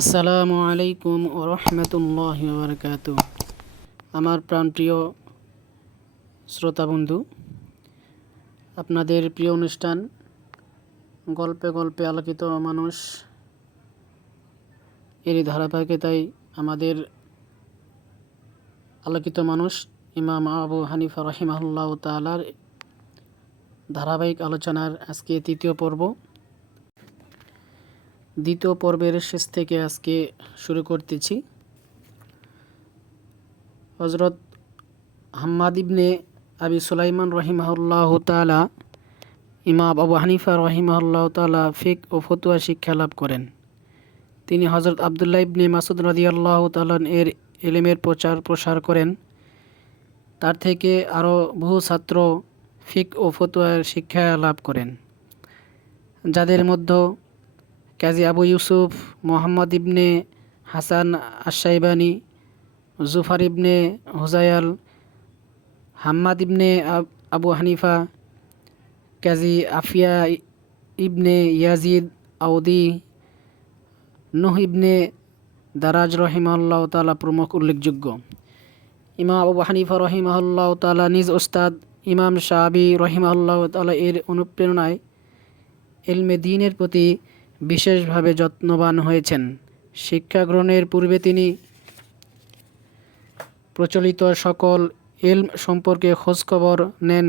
আসসালামু আলাইকুম ও রহমতুল্লাহ বারকাত আমার প্রাণপ্রিয় শ্রোতা বন্ধু, আপনাদের প্রিয় অনুষ্ঠান, গল্পে গল্পে আলোকিত মানুষ এর ধারাবাহিকতায় আমাদের আলোকিত মানুষ, ইমাম আবু হানিফা রহিমাহুল্লাহ তালার ধারাবাহিক আলোচনার আজকে তৃতীয় পর্ব। দ্বিতীয় পর্বের শেষ থেকে আজকে শুরু করতেছি। হজরত হাম্মাদ ইবনে আবি সুলাইমান রহিমাহুল্লাহ তালা ইমাম আবু হানিফা রহিমাহুল্লাহ তালা ফিক ও ফতুয়া শিক্ষা লাভ করেন। তিনি হজরত আবদুল্লাহ ইবনে মাসুদ রাদিয়াল্লাহ তালান এর এলেমের প্রচার প্রসার করেন। তার থেকে আরও বহু ছাত্র ফিক ও ফতুয়ার শিক্ষা লাভ করেন। যাদের মধ্যে Qazi Abu Yusuf, Muhammad ibn Hasan Ashaibani Zufar ibn Hudhayl Hammad ibn Abu Hanifa, Qazi Afiya ibn Yazid Awdi, Nuh ibn Darraj রহিমাল্লাহ তালা প্রমুখ উল্লেখযোগ্য। ইমাম আবু হানিফা রহিমাল্লাহ তালা নিজ ওস্তাদ ইমাম শাহাবি রহিমাল্লাহ তালা এর অনুপ্রেরণায় এলমে দিনের প্রতি বিশেষভাবে যত্নবান হয়েছেন। শিক্ষা গ্রহণের পূর্বে তিনি প্রচলিত সকল ইলম সম্পর্কে খোঁজখবর নেন,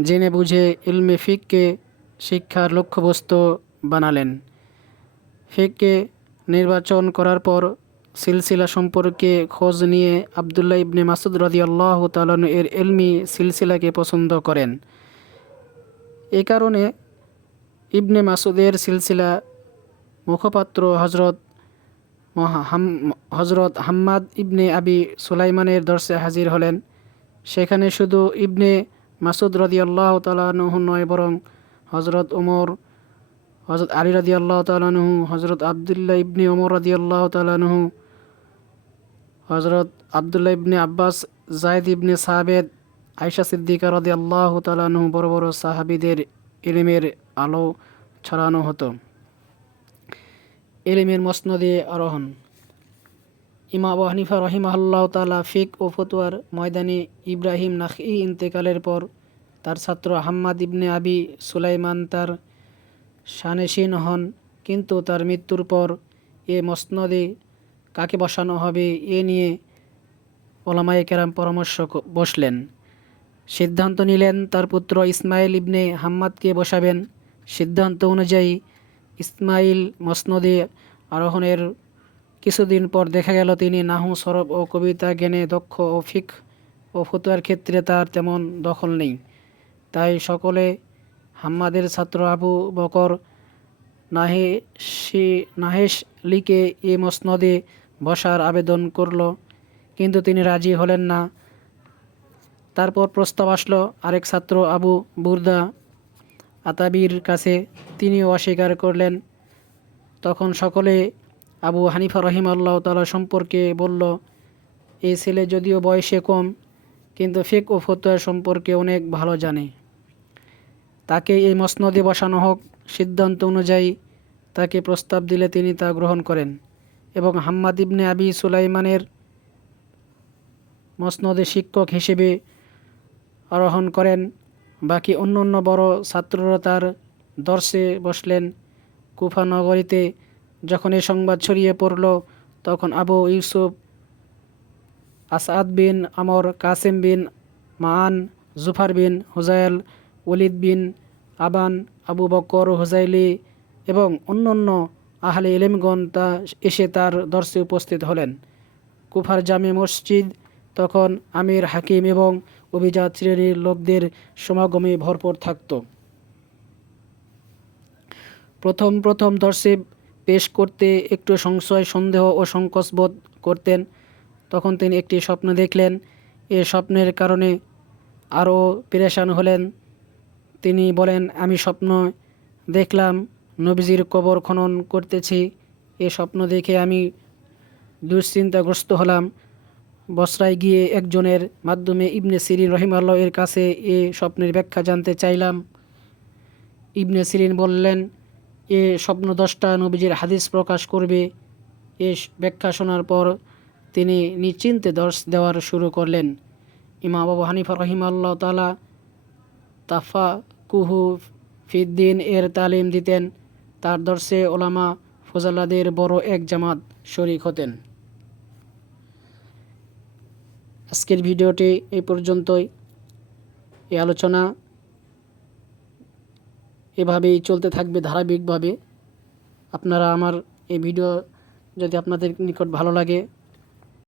জেনে বুঝে ইলমে ফিককে শিক্ষার লক্ষ্যবস্তু বানালেন। ফিককে নির্বাচন করার পর সিলসিলা সম্পর্কে খোঁজ নিয়ে আবদুল্লাহ ইবনে মাসুদ রদি আল্লাহ তালন এর এলমি সিলসিলাকে পছন্দ করেন। এ কারণে ইবনে মাসুদের সিলসিলা মুখপাত্র হজরত হজরত হাম্মাদ ইবনে আবি সুলাইমানের দর্শে হাজির হলেন। সেখানে শুধু ইবনে মাসুদ রদি আল্লাহ তালাহু নয়, বরং হজরত ওমর হজরত আলী রদি আল্লাহ তালাহু হজরত আবদুল্লাহ ইবনে ওমর রদি আল্লাহ তালাহু হজরত আবদুল্লাহ ইবনে আব্বাস জায়দ ইবনে সাহাবেদ আয়সা সিদ্দিকা রদি আল্লাহ তালাহু বড় বড় সাহাবিদের ইলিমের আলো ছড়ানো হতো। এলিমের মসনদে আরোহণ। ইমা আবু হানিফা রহিমাল্লাহ তালা ফিক ও ফতুয়ার ময়দানে ইব্রাহিম নাখি ইন্তেকালের পর তার ছাত্র হাম্মাদ ইবনে আবি সুলাইমান তার শানেশীন হন, কিন্তু তার মৃত্যুর পর এ মসনদে কাকে বসানো হবে এ নিয়ে ওলামায়ে কেরাম পরামর্শ বসলেন। সিদ্ধান্ত নিলেন তার পুত্র ইসমাইল ইবনে হাম্মাদকে বসাবেন। সিদ্ধান্ত অনুযায়ী ইসমাইল মসনদে আরোহণের কিছুদিন পর দেখা গেল, তিনি নাহু সরব ও কবিতা জ্ঞানে দক্ষ ও ফিক ও ফতুয়ার ক্ষেত্রে তার তেমন দখল নেই। তাই সকলে হাম্মাদের ছাত্র আবু বকর নাহেশি, নাহেশ লিকে এ মসনদে বসার আবেদন করল, কিন্তু তিনি রাজি হলেন না। তারপর প্রস্তাব আসলো, আরেক ছাত্র আবু বুরদা আতাবির কাছে তিনিও অস্বীকার করলেন। তখন সকলে আবু হানিফা রহিম আল্লাহ তালা সম্পর্কে বলল এই ছেলে যদিও বয়সে কম, কিন্তু ফেক ও ফতুয়া সম্পর্কে অনেক ভালো জানে। তাকে এই মসনদে বসানো হোক, সিদ্ধান্ত অনুযায়ী তাকে প্রস্তাব দিলে তিনি তা গ্রহণ করেন এবং হাম্মাদ ইবনে আবি সুলাইমানের মসনদে শিক্ষক হিসেবে আরোহণ করেন। বাকি অন্য অন্য বড় ছাত্ররা তার দর্শে বসলেন। কুফা নগরীতে যখন এই সংবাদ ছড়িয়ে পড়ল, তখন আবু ইউসুফ, আসাদ বিন আমর, কাসেম বিন মান জুফার বিন হুজাইল, ওলিদ বিন আবান, আবু বকর, হুজাইলি এবং অন্যান্য আহলে ইলেমগণ তা এসে তার দর্শে উপস্থিত হলেন। কুফার জামে মসজিদ, তখন আমির হাকিম এবং অভিজাত শ্রেণির লোকদের সমাগমে ভরপুর থাকত। প্রথম প্রথম দর্শে পেশ করতে একটু সংশয়, সন্দেহ ও সংকোচ বোধ করতেন। তখন তিনি একটি স্বপ্ন দেখলেন। এ স্বপ্নের কারণে আরও পেরেশান হলেন। তিনি বলেন, আমি স্বপ্ন দেখলাম, নবীজির কবর খনন করতেছি। এ স্বপ্ন দেখে আমি দুশ্চিন্তাগ্রস্ত হলাম। বসরায় গিয়ে একজনের মাধ্যমে ইবনে সিরিন রহিমাল্লাহ এর কাছে এ স্বপ্নের ব্যাখ্যা জানতে চাইলাম। ইবনে সিরিন বললেন, এ স্বপ্ন দশটা নবীজির হাদিস প্রকাশ করবে। এ ব্যাখ্যা শোনার পর তিনি নিশ্চিন্তে দর্শ দেওয়ার শুরু করলেন। ইমাম আবু হানিফা রহিমাল্লাহ তালা তাফা কুহু ফিদ্দিন এর তালিম দিতেন। তার দর্শে ওলামা ফজালাদের বড় এক জামাত শরিক হতেন। আজকের ভিডিওটি এই পর্যন্তই। এই আলোচনা এভাবেই চলতে থাকবে ধারাবাহিকভাবে। আপনারা আমার এই ভিডিও যদি আপনাদের নিকট ভালো লাগে